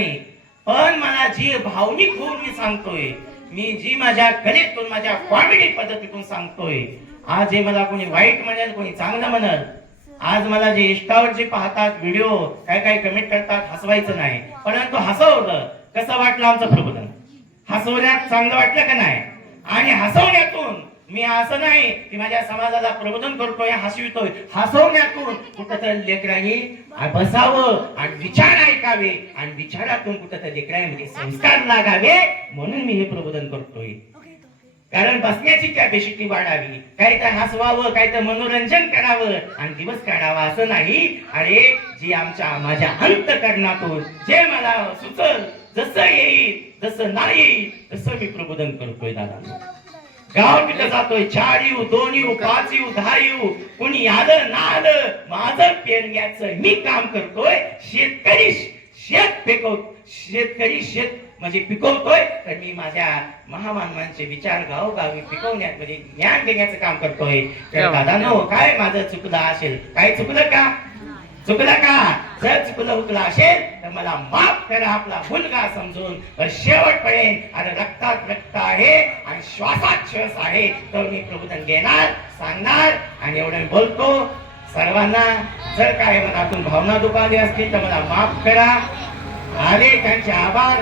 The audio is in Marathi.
नाही, पण मला जी भावनिक होऊन मी सांगतोय, मी जी माझ्या कलेतून माझ्या कॉमेडी पद्धतीतून सांगतोय, आज हे मला कोणी वाईट म्हणेल कोणी चांगलं म्हणेल, आज मला जे इंस्टावर जे पाहतात व्हिडिओ काय काय कमेंट करतात, हसवायचं नाही परंतु हसवलं. कसं वाटलं आमचं प्रबोधन? हसवण्यात चांगलं वाटलं का नाही? आणि हसवण्यातून मी असं नाही की माझ्या समाजाला प्रबोधन करतोय हसवितोय, हसवण्यातून कुठंतरी लेकरांनी बसावं आणि विचार ऐकावे आणि विचारातून कुठंतरी लेकरांमध्ये संस्कार लागावे म्हणून मी हे प्रबोधन करतोय. कारण बसण्याची कॅपॅसिटी वाढावी, काही तर हसवावं, काही तर मनोरंजन करावं आणि दिवस काढावा असं नाही. अरे जी माझ्या अंतःकरणातून जे मला सुचल, जसं येईल जसं नाही येईल तसं मी प्रबोधन करतोय. दादा गाव तिथं जातोय, 4 येऊ 2 येऊ 5 येऊ 10 येऊ, कोणी आलं ना आलं, माझं पेरण्याचं मी काम करतोय. शेतकरी शेत म्हणजे पिकवतोय, तर मी माझ्या महामानवांचे विचार गावोगावी पिकवण्यात म्हणजे ज्ञान देण्याचं काम करतोय. तर दादांनो, काय माझं चुकलं असेल, काय चुकलं का? चुकलं का? जर चुकलं हुकलं असेल तर मला माफ करा, आपला मुलगा समजून. शेवटपर्यंत आता रक्तात रक्त आहे आणि श्वासात श्वास आहे, तर मी प्रबोधन घेणार, सांगणार आणि एवढं बोलतो. सर्वांना जर काय मनातून भावना दुखावली असतील तर मला माफ करा. आले त्यांचे आभार.